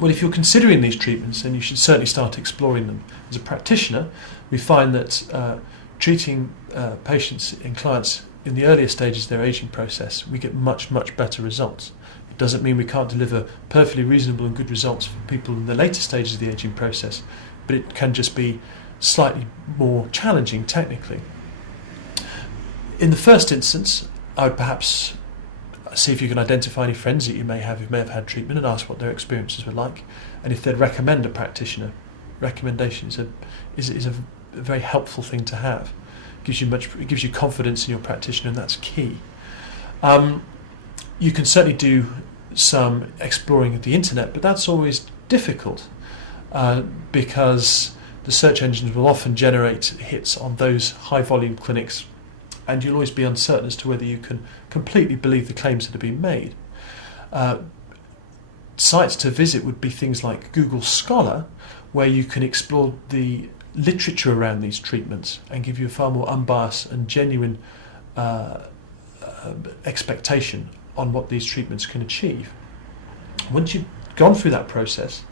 Well, if you're considering these treatments, then you should certainly start exploring them. As a practitioner, we find that treating patients and clients in the earlier stages of their ageing process, we get much, much better results. It doesn't mean we can't deliver perfectly reasonable and good results for people in the later stages of the ageing process, but it can just be slightly more challenging technically. In the first instance, I would perhaps see if you can identify any friends that you may have who may have had treatment and ask what their experiences were like, and if they'd recommend a practitioner. Recommendation is a very helpful thing to have. It gives you confidence in your practitioner, and that's key. You can certainly do some exploring of the internet, but that's always difficult because the search engines will often generate hits on those high volume clinics, and you'll always be uncertain as to whether you can completely believe the claims that are being made. Sites to visit would be things like Google Scholar, where you can explore the literature around these treatments and give you a far more unbiased and genuine expectation on what these treatments can achieve. Once you've gone through that process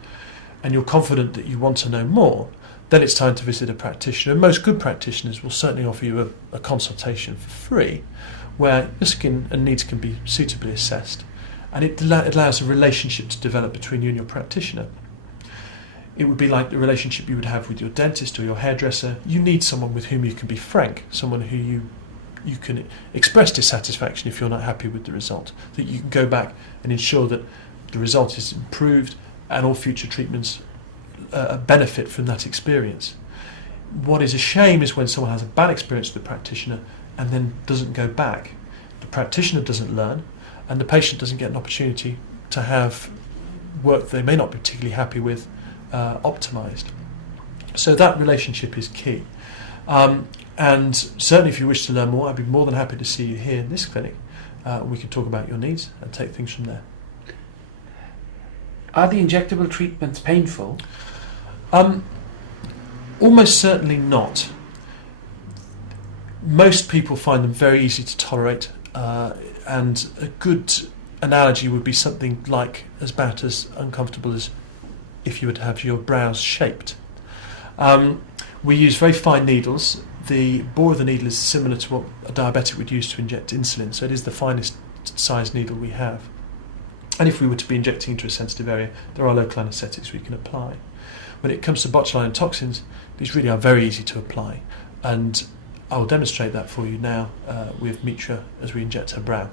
and you're confident that you want to know more, then it's time to visit a practitioner. Most good practitioners will certainly offer you a consultation for free, where your skin and needs can be suitably assessed, and it allows a relationship to develop between you and your practitioner. It would be like the relationship you would have with your dentist or your hairdresser. You need someone with whom you can be frank, someone who you can express dissatisfaction if you're not happy with the result, that you can go back and ensure that the result is improved and all future treatments benefit from that experience. What is a shame is when someone has a bad experience with the practitioner and then doesn't go back. The practitioner doesn't learn, and the patient doesn't get an opportunity to have work they may not be particularly happy with optimised. So that relationship is key. And certainly if you wish to learn more, I'd be more than happy to see you here in this clinic. We can talk about your needs and take things from there. Are the injectable treatments painful? Almost certainly not. Most people find them very easy to tolerate, and a good analogy would be something like as bad as uncomfortable as if you were to have your brows shaped. We use very fine needles. The bore of the needle is similar to what a diabetic would use to inject insulin, so it is the finest size needle we have. And if we were to be injecting into a sensitive area, there are local anaesthetics we can apply. When it comes to botulinum toxins, these really are very easy to apply, and I will demonstrate that for you now with Mitra as we inject her brow.